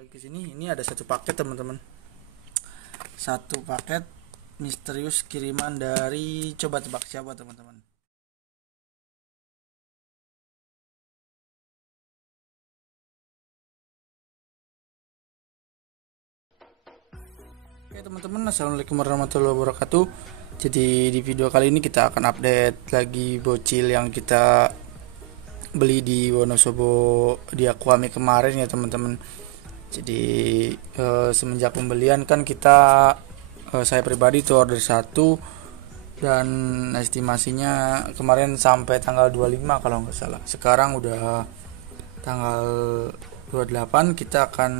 lagi ke sini. Ini ada satu paket teman-teman, satu paket misterius kiriman dari coba tebak siapa teman-teman. Oke teman-teman, assalamualaikum warahmatullahi wabarakatuh. Jadi di video kali ini kita akan update lagi bocil yang kita beli di Wonosobo di Aquami kemarin ya teman-teman. Jadi semenjak pembelian kan kita saya pribadi tuh order satu, dan estimasinya kemarin sampai tanggal 25 kalau nggak salah. Sekarang udah tanggal 28, kita akan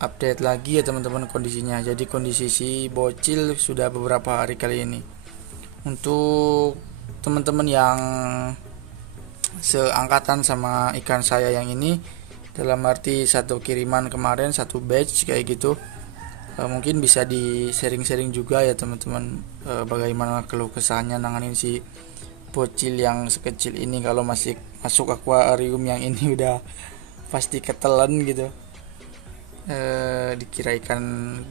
update lagi ya teman-teman kondisinya. Jadi kondisi si bocil sudah beberapa hari kali ini. Untuk teman-teman yang seangkatan sama ikan saya yang ini, dalam arti satu kiriman kemarin, satu batch kayak gitu, mungkin bisa di sharing-sharing juga ya teman-teman, bagaimana keluh kesahnya nanganin si bocil yang sekecil ini. Kalau masih masuk akuarium yang ini udah pasti ketelan gitu, dikira ikan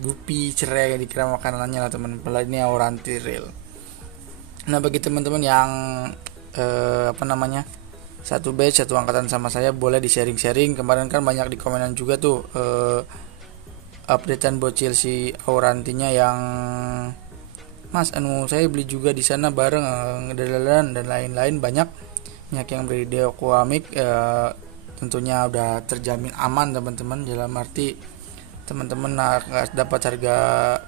gupi, cerai, dikira makanannya lah teman. Padahal ini auranti real. Nah bagi teman-teman yang satu batch, satu angkatan sama saya, boleh di sharing-sharing. Kemarin kan banyak di komenan juga tuh updatean bocil si aurantinya yang mas saya beli juga di sana bareng dan lain-lain. Banyak yang beli di Aquamik, tentunya udah terjamin aman teman-teman, dalam arti teman-teman nggak dapat harga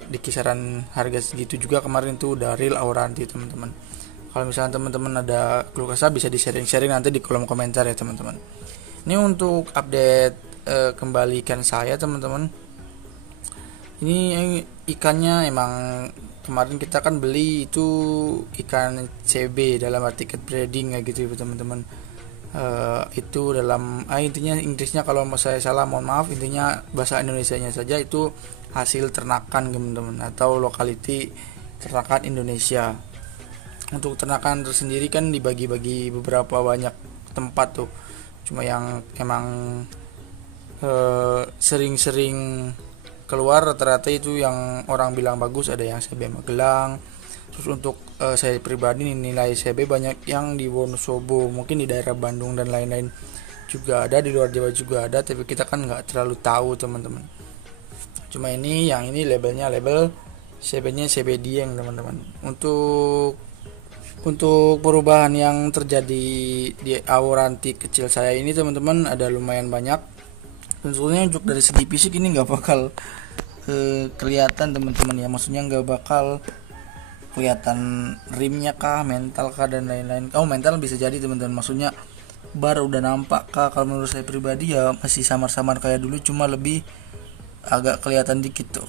di kisaran harga segitu juga. Kemarin tuh udah real auranti teman-teman. Kalau misalnya teman-teman ada keluh kesah bisa di sharing-sharing nanti di kolom komentar ya teman-teman. Ini untuk update kembali ikan saya teman-teman. Ini ikannya emang kemarin kita kan beli itu ikan CB, dalam arti cat breeding kayak gitu ya teman-teman. Itu dalam intinya Inggrisnya kalau saya salah mohon maaf, intinya bahasa Indonesianya saja itu hasil ternakan teman-teman, atau lokality ternakan Indonesia. Untuk ternakan tersendiri kan dibagi-bagi beberapa banyak tempat tuh, cuma yang emang sering-sering keluar rata-rata itu yang orang bilang bagus, ada yang CB Magelang. Terus untuk saya pribadi nilai CB banyak yang di Wonosobo, mungkin di daerah Bandung dan lain-lain juga ada, di luar Jawa juga ada, tapi kita kan nggak terlalu tahu teman-teman. Cuma ini yang ini labelnya label CB-nya CB Dieng teman-teman. Untuk perubahan yang terjadi di auranti kecil saya ini teman-teman ada lumayan banyak. Tentunya untuk dari segi fisik ini nggak bakal kelihatan teman-teman ya, maksudnya nggak bakal kelihatan rimnya kah, mental kah, dan lain-lain. Mental bisa jadi teman-teman, maksudnya bar udah nampak kah. Kalau menurut saya pribadi ya masih samar-samar kayak dulu, cuma lebih agak kelihatan dikit tuh.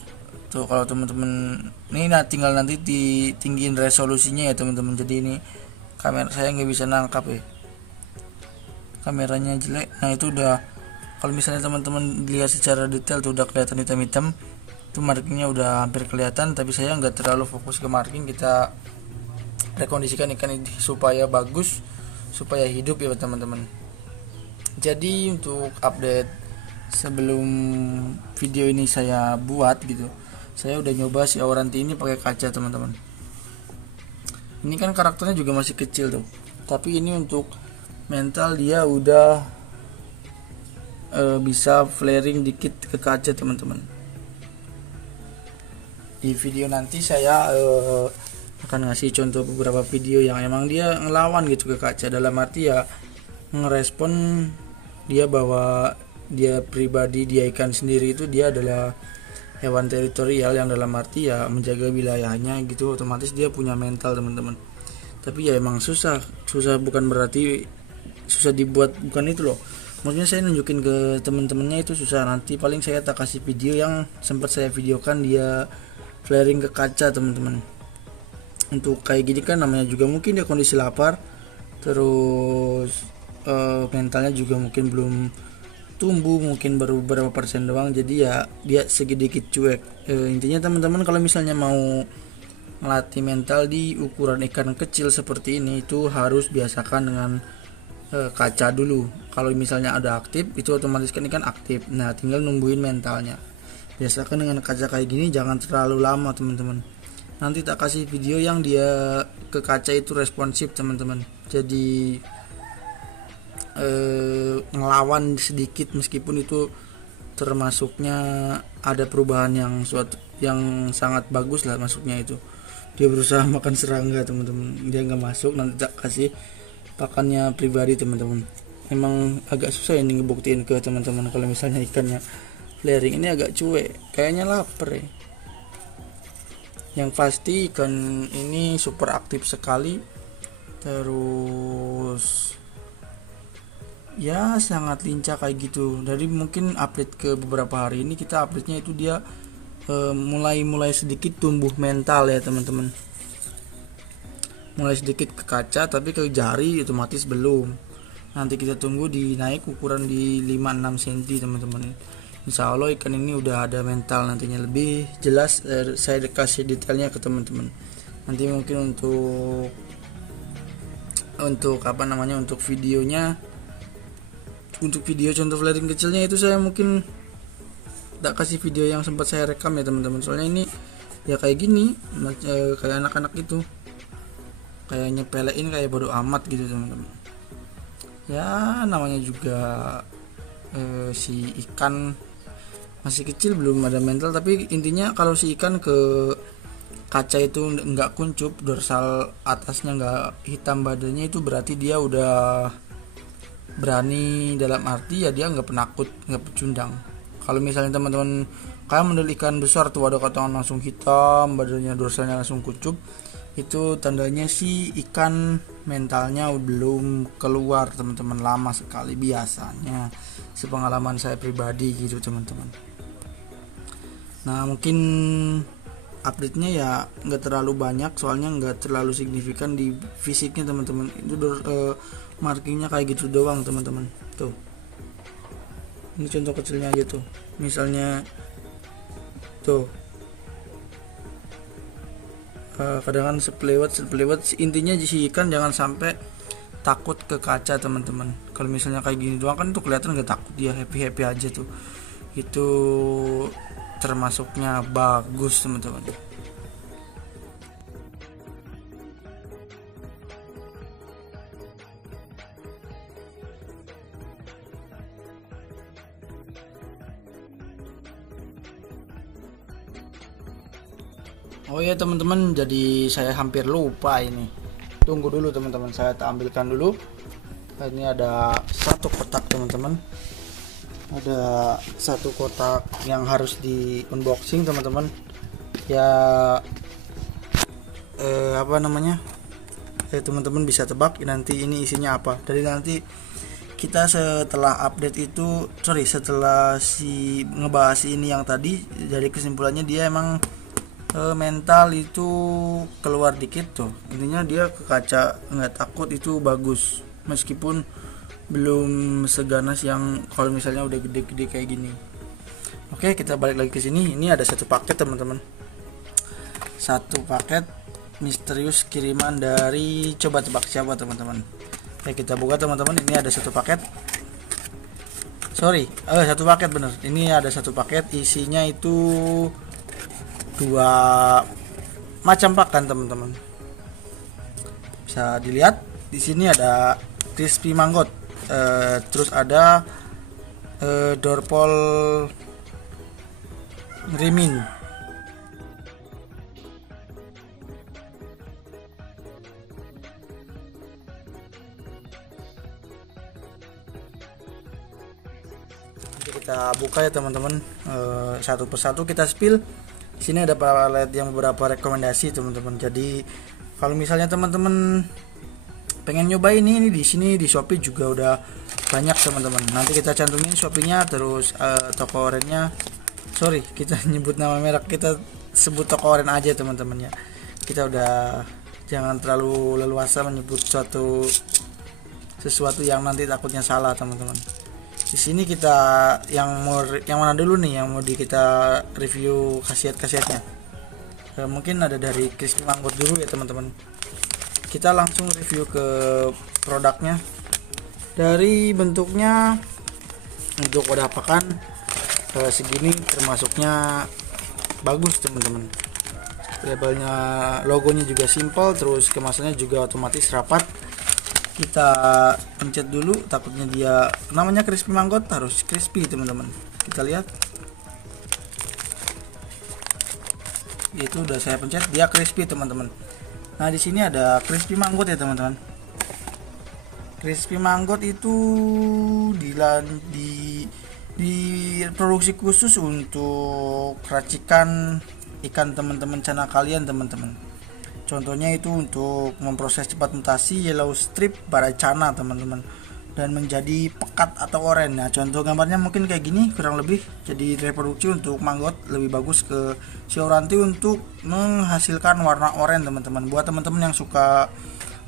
Kalau teman-teman ini tinggal nanti ditinggiin resolusinya ya teman-teman. Jadi ini kamera saya nggak bisa nangkap ya, kameranya jelek. Nah itu udah, kalau misalnya teman-teman lihat secara detail tuh udah kelihatan hitam-hitam, itu markingnya udah hampir kelihatan. Tapi saya nggak terlalu fokus ke marking, kita rekondisikan ikan ini supaya bagus, supaya hidup ya teman-teman. Jadi untuk update sebelum video ini saya buat gitu, saya udah nyoba si auranti ini pakai kaca teman-teman. Ini kan karakternya juga masih kecil tuh, tapi ini untuk mental dia udah bisa flaring dikit ke kaca teman-teman. Di video nanti saya akan ngasih contoh beberapa video yang emang dia ngelawan gitu ke kaca, dalam arti ya ngerespon dia bahwa dia pribadi, dia ikan sendiri itu dia adalah hewan teritorial, yang dalam arti ya menjaga wilayahnya gitu. Otomatis dia punya mental teman-teman. Tapi ya emang susah bukan berarti susah dibuat, bukan itu loh. Maksudnya saya nunjukin ke teman-temannya itu susah. Nanti paling saya tak kasih video yang sempat saya videokan dia flaring ke kaca teman-teman. Untuk kayak gini kan namanya juga mungkin dia kondisi lapar, terus mentalnya juga mungkin belum tumbuh, mungkin baru berapa persen doang, jadi ya dia sedikit cuek. Intinya teman-teman kalau misalnya mau melatih mental di ukuran ikan kecil seperti ini, itu harus biasakan dengan kaca dulu. Kalau misalnya ada aktif itu otomatis kan ikan aktif. Nah tinggal nungguin mentalnya. Biasakan dengan kaca kayak gini jangan terlalu lama teman-teman. Nanti tak kasih video yang dia ke kaca itu responsif teman-teman. Jadi ngelawan sedikit meskipun itu termasuknya ada perubahan yang sangat bagus lah, masuknya itu dia berusaha makan serangga teman-teman, dia nggak masuk. Nanti tak kasih pakannya pribadi teman-teman. Emang agak susah ini ngebuktiin ke teman-teman kalau misalnya ikannya flaring. Ini agak cuek, kayaknya lapar ya. Yang pasti ikan ini super aktif sekali, terus ya sangat lincah kayak gitu. Dari mungkin update ke beberapa hari ini kita update-nya itu dia mulai sedikit tumbuh mental ya teman-teman. Mulai sedikit ke kaca, tapi ke jari otomatis belum. Nanti kita tunggu dinaik ukuran di 5-6 cm teman-teman. Insya Allah ikan ini udah ada mental, nantinya lebih jelas saya kasih detailnya ke teman-teman. Nanti mungkin untuk apa namanya, untuk videonya, untuk video contoh flaring kecilnya itu saya mungkin tak kasih video yang sempat saya rekam ya teman-teman. Soalnya ini ya kayak gini, kayak anak-anak itu, kayak nyepelein, kayak bodo amat gitu teman-teman. Ya namanya juga si ikan masih kecil, belum ada mental. Tapi intinya kalau si ikan ke kaca itu nggak kuncup, dorsal atasnya nggak hitam badannya, itu berarti dia udah berani, dalam arti ya dia nggak penakut, nggak pecundang. Kalau misalnya teman-teman kayak model ikan besar tuh ada katangan langsung hitam, badannya dorsalnya langsung kuncup, itu tandanya si ikan mentalnya belum keluar teman-teman, lama sekali biasanya, sepengalaman saya pribadi gitu teman-teman. Nah mungkin update-nya ya nggak terlalu banyak, soalnya nggak terlalu signifikan di fisiknya teman-teman. Itu markingnya kayak gitu doang teman-teman. Tuh, ini contoh kecilnya aja tuh, misalnya tuh kadang kan sepelewat. Intinya si ikan jangan sampai takut ke kaca teman-teman. Kalau misalnya kayak gini doang kan tuh kelihatan nggak takut, dia happy aja tuh, itu termasuknya bagus teman-teman. Oh iya teman-teman, jadi saya hampir lupa ini. Tunggu dulu teman-teman, saya tampilkan dulu. Ini ada satu kotak teman-teman. Ada satu kotak yang harus di unboxing teman-teman. Ya apa namanya? Teman-teman bisa tebak nanti ini isinya apa. Dari nanti kita setelah update itu, setelah ngebahas ini yang tadi, dari kesimpulannya dia emang mental itu keluar dikit tuh. Intinya dia ke kaca nggak takut, itu bagus, meskipun belum seganas yang kalau misalnya udah gede-gede kayak gini. Oke, kita balik lagi ke sini. Ini ada satu paket teman-teman, satu paket misterius kiriman dari coba tebak siapa teman-teman. Oke, kita buka teman-teman. Ini ada satu paket, satu paket bener. Ini ada satu paket, isinya itu dua macam pakan teman-teman. Bisa dilihat di sini ada crispy manggot, terus ada dorpol rimin. Kita buka ya teman-teman, satu persatu kita spill. Di sini ada beberapa rekomendasi teman-teman. Jadi kalau misalnya teman-teman pengen nyoba ini di sini di Shopee juga udah banyak teman-teman. Nanti kita cantumin Shopee-nya, terus toko orennya. Kita nyebut nama merek, kita sebut toko oren aja teman-teman ya. Kita udah jangan terlalu leluasa menyebut sesuatu yang nanti takutnya salah teman-teman. Di sini kita yang mana dulu nih yang mau kita review khasiat-khasiatnya. Mungkin ada dari crispy manggot dulu ya teman-teman. Kita langsung review ke produknya. Dari bentuknya untuk wadah pakan segini termasuknya bagus teman-teman. Labelnya, logonya juga simple, terus kemasannya juga otomatis rapat. Kita pencet dulu, takutnya dia namanya crispy manggot, harus crispy teman-teman. Kita lihat, itu udah saya pencet, dia crispy teman-teman. Nah di sini ada crispy manggot ya teman-teman. Crispy manggot itu diproduksi khusus untuk racikan ikan teman-teman cana kalian teman-teman. Contohnya itu untuk memproses cepat mutasi yellow strip pada cana teman-teman, dan menjadi pekat atau oren. Nah contoh gambarnya mungkin kayak gini kurang lebih. Jadi reproduksi untuk manggot lebih bagus ke Sioranti untuk menghasilkan warna oren teman-teman. Buat teman-teman yang suka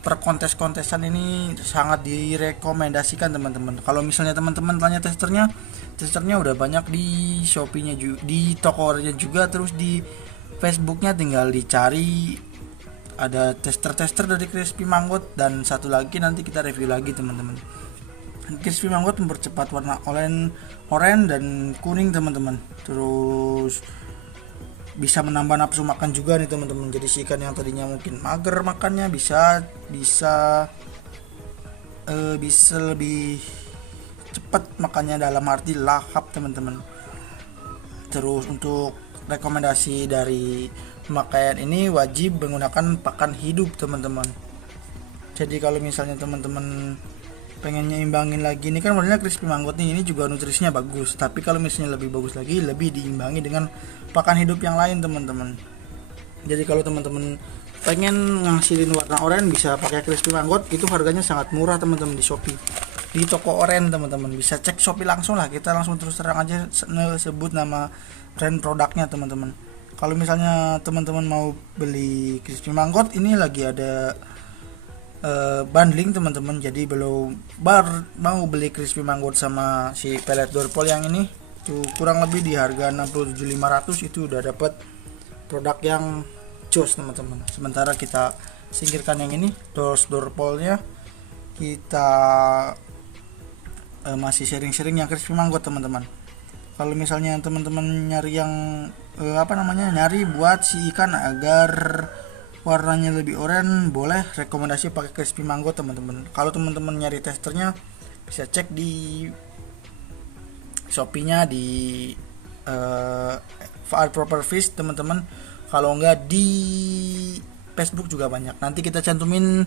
perkontes-kontesan ini sangat direkomendasikan teman-teman. Kalau misalnya teman-teman tanya testernya udah banyak di Shopee-nya juga, di toko-nya juga, terus di Facebook-nya tinggal dicari, ada tester-tester dari crispy manggot. Dan satu lagi nanti kita review lagi teman-teman. Crispy manggot mempercepat warna oranye dan kuning teman-teman. Terus bisa menambah nafsu makan juga nih teman-teman. Jadi si ikan yang tadinya mungkin mager makannya bisa lebih cepat makannya, dalam arti lahap teman-teman. Terus untuk rekomendasi dari pemakaian ini wajib menggunakan pakan hidup teman-teman. Jadi kalau misalnya teman-teman pengen nyimbangin lagi, ini kan modelnya crispy manggot nih, ini juga nutrisinya bagus, tapi kalau misalnya lebih bagus lagi, lebih diimbangi dengan pakan hidup yang lain teman-teman. Jadi kalau teman-teman pengen ngasilin warna oranye bisa pakai crispy manggot, itu harganya sangat murah teman-teman di Shopee, di toko oranye teman-teman. Bisa cek Shopee langsung lah, kita langsung terus terang aja sebut nama brand produknya teman-teman. Kalau misalnya teman-teman mau beli crispy manggot, ini lagi ada bundling teman-teman. Jadi mau beli crispy manggot sama si pelet dorpol yang ini tuh kurang lebih di harga 67.500 itu udah dapat produk yang jos teman-teman. Sementara kita singkirkan yang ini dorpolnya, kita masih sharing-sharing yang crispy manggot teman-teman. Kalau misalnya teman-teman nyari yang nyari buat si ikan agar warnanya lebih oranye, boleh rekomendasi pakai crispy manggot teman-teman. Kalau teman-teman nyari testernya bisa cek di Shopee-nya di Faad Proper Fish teman-teman. Kalau enggak di Facebook juga banyak. Nanti kita cantumin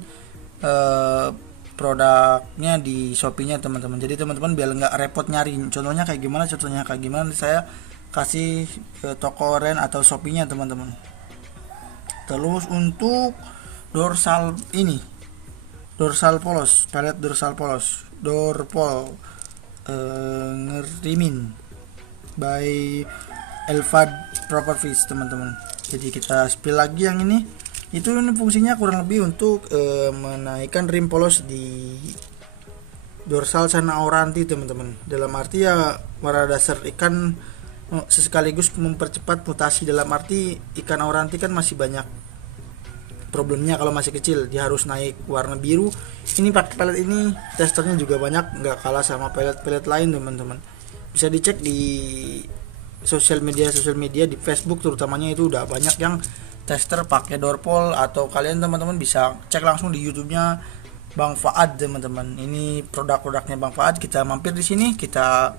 produknya di Shopee-nya teman-teman. Jadi teman-teman biar nggak repot nyari. Contohnya kayak gimana? Saya kasih toko Ren atau Shopee-nya teman-teman. Terus untuk dorsal polos, pelet dorsal polos, dorpol ngerimin by Elfad Proper Fish teman-teman. Jadi kita spill lagi yang ini. Ini fungsinya kurang lebih untuk menaikkan rim polos di dorsal cana auranti teman-teman. Dalam arti ya warna dasar ikan sekaligus mempercepat mutasi. Dalam arti ikan auranti kan masih banyak problemnya kalau masih kecil, dia harus naik warna biru. Ini pakai pelet ini testernya juga banyak, nggak kalah sama pelet lain teman-teman. Bisa dicek di sosial media di Facebook terutamanya, itu udah banyak yang tester pakai dorpol. Atau kalian teman-teman bisa cek langsung di YouTube-nya Bang Faad teman-teman. Ini produk-produknya Bang Faad. Kita mampir di sini, kita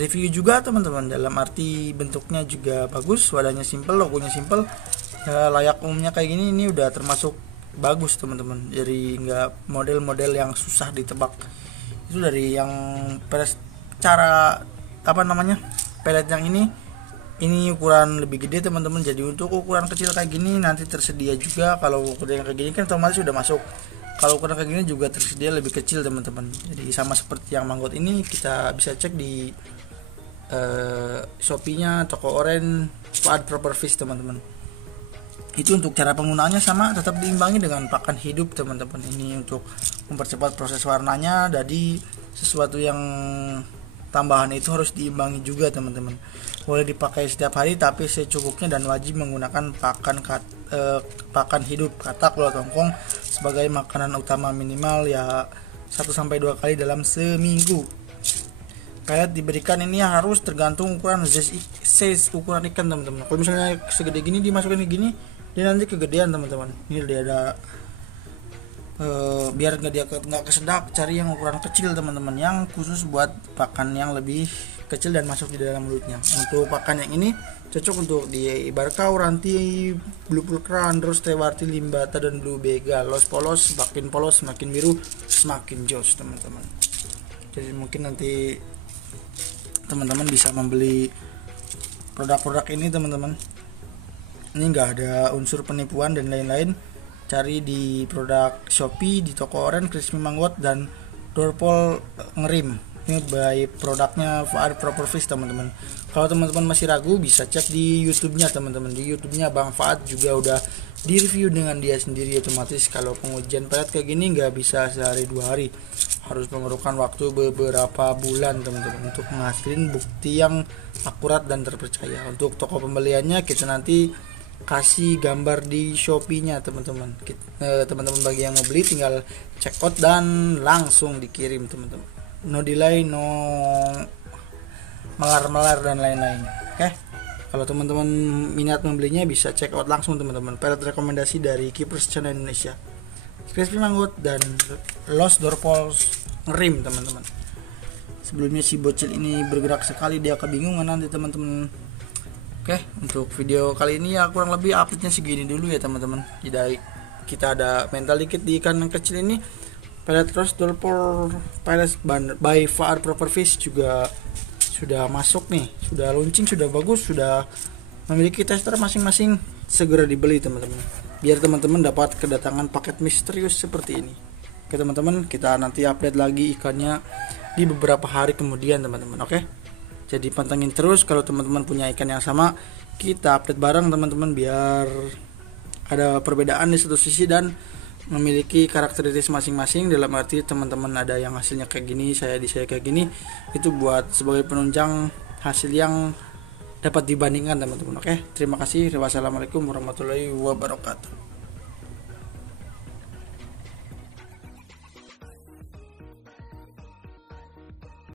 review juga teman-teman. Dalam arti bentuknya juga bagus, wadahnya simple, logonya simple. Ya, layak umumnya kayak gini, ini udah termasuk bagus teman-teman. Jadi nggak model-model yang susah ditebak. Itu dari yang pelet yang ini ukuran lebih gede teman-teman. Jadi untuk ukuran kecil kayak gini nanti tersedia juga. Kalau ukuran kayak gini kan otomatis sudah masuk. Kalau ukuran kayak gini juga tersedia lebih kecil teman-teman. Jadi sama seperti yang manggot ini, kita bisa cek di Shopee-nya toko Oren Faad Proper Fish teman-teman. Itu untuk cara penggunaannya sama, tetap diimbangi dengan pakan hidup teman-teman. Ini untuk mempercepat proses warnanya. Jadi sesuatu yang tambahan itu harus diimbangi juga teman-teman. Boleh dipakai setiap hari tapi secukupnya, dan wajib menggunakan pakan hidup katak, ulat tongkong sebagai makanan utama minimal ya 1-2 kali dalam seminggu. Pelet diberikan ini harus tergantung ukuran size ukuran ikan teman-teman. Kalau misalnya segede gini dimasukin ke gini, dia nanti kegedean teman-teman. Ini dia ada biar nggak kesedap, cari yang ukuran kecil teman-teman, yang khusus buat pakan yang lebih kecil dan masuk di dalam mulutnya. Untuk pakan yang ini cocok untuk di Barkau, Ranti, Blue Pulkran, terus Tewarti, Limbata, dan Blue Bega. Los polos, semakin biru semakin jos teman-teman. Jadi mungkin nanti teman-teman bisa membeli produk-produk ini teman-teman. Ini enggak ada unsur penipuan dan lain-lain. Cari di produk Shopee, di toko Oren, Crispy Manggot, dan Dorpol Ngerim. Ini by produknya Fuad Proper Fish teman-teman. Kalau teman-teman masih ragu bisa cek di YouTube-nya teman-teman. Di YouTube-nya Bang Fuad juga udah di review dengan dia sendiri. Otomatis kalau pengujian pelet kayak gini nggak bisa sehari 2 hari, harus memerlukan waktu beberapa bulan teman-teman untuk menghasilkan bukti yang akurat dan terpercaya. Untuk toko pembeliannya kita nanti kasih gambar di Shopee-nya teman-teman. Teman-teman bagi yang mau beli tinggal check out dan langsung dikirim teman-teman. No delay, no melar-melar dan lain-lain. Oke. Kalau teman-teman minat membelinya bisa check out langsung teman-teman. Pelet rekomendasi dari Keepers Channel Indonesia, Crispy Manggut, dan Los Dorpols Ngerim teman-teman. Sebelumnya si bocil ini bergerak sekali, dia kebingungan nanti teman-teman. Oke, untuk video kali ini ya kurang lebih update-nya segini dulu ya teman-teman. Jadi kita ada mental dikit di ikan yang kecil ini. Pelet Los Dorpol Pelet by Fuad Proper Fish juga sudah masuk nih, sudah launching, sudah bagus, sudah memiliki tester masing-masing. Segera dibeli teman-teman, biar teman-teman dapat kedatangan paket misterius seperti ini. Oke teman-teman, kita nanti update lagi ikannya di beberapa hari kemudian teman-teman. Oke, jadi pantengin terus. Kalau teman-teman punya ikan yang sama, kita update bareng teman-teman, biar ada perbedaan di satu sisi dan memiliki karakteristik masing-masing. Dalam arti teman-teman ada yang hasilnya kayak gini, saya kayak gini, itu buat sebagai penunjang hasil yang dapat dibandingkan teman-teman. Oke, terima kasih. Wassalamualaikum warahmatullahi wabarakatuh.